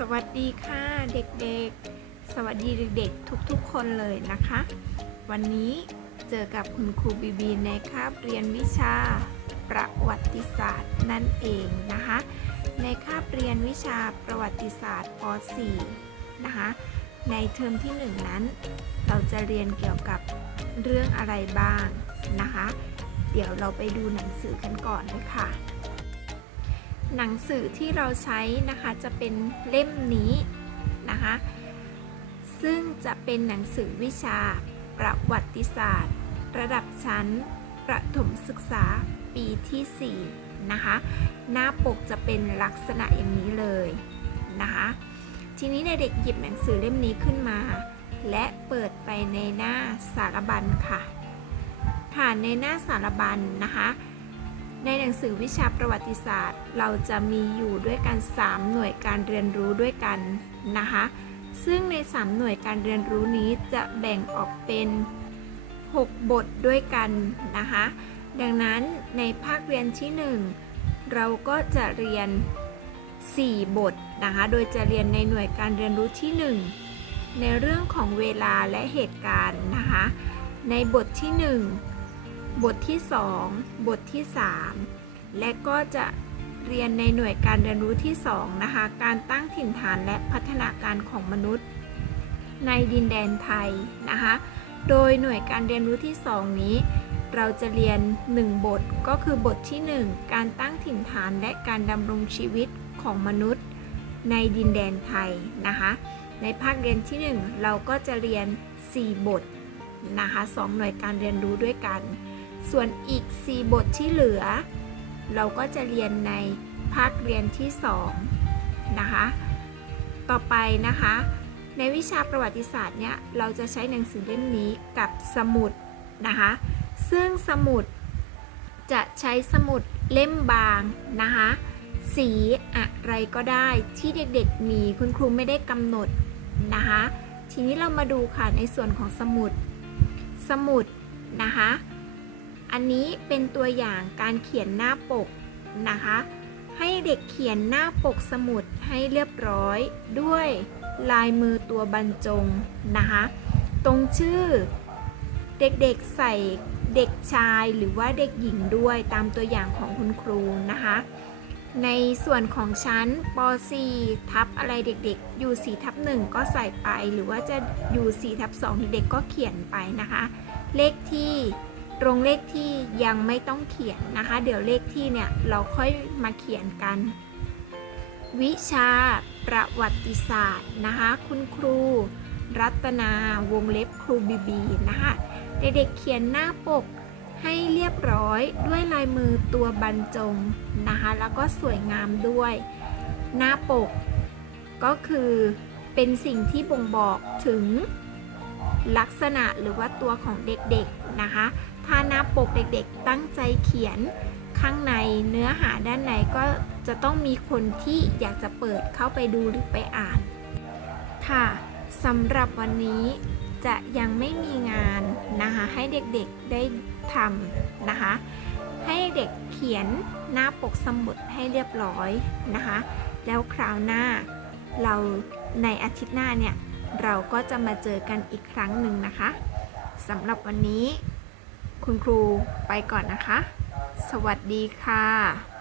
สวัสดีค่ะเด็กๆ สวัสดีเด็กๆ ทุกๆ คนเลยนะคะ วันนี้เจอกับคุณครูบีบีในคาบเรียนวิชาประวัติศาสตร์นั่นเองนะคะ ในคาบเรียนวิชาประวัติศาสตร์ป .4 นะคะ ในเทอมที่ 1 นั้น เราจะเรียนเกี่ยวกับเรื่องอะไรบ้างนะคะ เดี๋ยวเราไปดูหนังสือกันก่อนเลยค่ะ หนังสือที่เราใช้นะคะจะเป็นเล่มนี้นะคะ ซึ่งจะเป็นหนังสือวิชาประวัติศาสตร์ ระดับชั้นประถมศึกษาปีที่ 4 นะคะ หน้าปกจะเป็นลักษณะอย่างนี้เลยนะคะ ทีนี้เด็กหยิบหนังสือเล่มนี้ขึ้นมา และเปิดไปในหน้าสารบัญค่ะ ผ่านในหน้าสารบัญนะคะ ในหนังสือวิชาประวัติศาสตร์ เราจะมีอยู่ด้วยกัน 3 หน่วยการเรียนรู้ด้วยกันนะคะ ซึ่งใน 3 หน่วยการเรียนรู้นี้จะแบ่งออกเป็น 6 บทด้วยกันนะคะ ดังนั้นในภาคเรียนที่ 1 เราก็จะเรียน 4 บทนะคะ โดยจะเรียนในหน่วยการเรียนรู้ที่ 1 ในเรื่องของเวลาและเหตุการณ์นะคะ ในบทที่ 1 บทที่ 2 บทที่ 3 และก็จะเรียนในหน่วยการเรียนรู้ที่ 2 นะคะ การตั้งถิ่นฐานและพัฒนาการของมนุษย์ ในดินแดนไทยนะคะ โดยหน่วยการเรียนรู้ที่ 2 นี้ เราจะเรียน 1 บทก็คือบทที่ 1 การตั้งถิ่นฐานและการดำรงชีวิตของมนุษย์ ในดินแดนไทยนะคะ ในภาคเรียนที่ 1 เราก็จะเรียน 4 บทนะคะ 2 หน่วยการเรียนรู้ด้วยกัน ส่วนอีก 4 บทที่เหลือ เราก็จะเรียนในภาคเรียนที่ 2 นะคะ ต่อไปนะคะ ในวิชาประวัติศาสตร์เนี่ยเราจะใช้หนังสือเล่มนี้กับสมุดนะคะ ซึ่งสมุดจะใช้สมุดเล่มบางนะคะ สีอะไรก็ได้ที่เด็กๆมีคุณครูไม่ได้กำหนดนะคะ ทีนี้เรามาดูค่ะในส่วนของสมุด สมุดนะคะ อันนี้เป็นตัวอย่างการเขียนหน้าปกนะคะ ให้เด็กเขียนหน้าปกสมุดให้เรียบร้อยด้วยลายมือตัวบรรจงนะคะ ตรงชื่อ เด็กๆใส่เด็กชายหรือว่าเด็กหญิงด้วยตามตัวอย่างของคุณครูนะคะ ในส่วนของชั้นป .4 ทับอะไรเด็กๆอยู่4ทับ1ก็ใส่ไปหรือว่าจะอยู่4ทับ2เด็กๆก็เขียนไปนะคะ เลขที่ ตรงเลขที่ยังไม่ต้องเขียนนะคะ เดี๋ยวเลขที่เนี่ยเราค่อยมาเขียนกัน วิชาประวัติศาสตร์นะคะ คุณครู รัตนาวงเล็บครูบีบีนะคะเด็กๆเขียนหน้าปกให้เรียบร้อยด้วยลายมือตัวบรรจงนะคะ แล้วก็สวยงามด้วยหน้าปก ก็คือเป็นสิ่งที่บ่งบอกถึง ลักษณะหรือว่าตัวของเด็กๆนะคะ ถ้าหน้าปกเด็กๆ ตั้งใจเขียนข้างในเนื้อหาด้านในก็จะต้องมีคนที่อยากจะเปิดเข้าไปดูหรือไปอ่าน ค่ะสำหรับวันนี้จะยังไม่มีงานนะคะ ให้เด็กๆได้ทำนะคะ ให้เด็กเขียนหน้าปกสมุดให้เรียบร้อยนะคะ แล้วคราวหน้าเราในอาทิตย์หน้าเนี่ย เราก็จะมาเจอกันอีกครั้งหนึ่งนะคะสำหรับวันนี้ คุณครูไปก่อนนะคะ สวัสดีค่ะ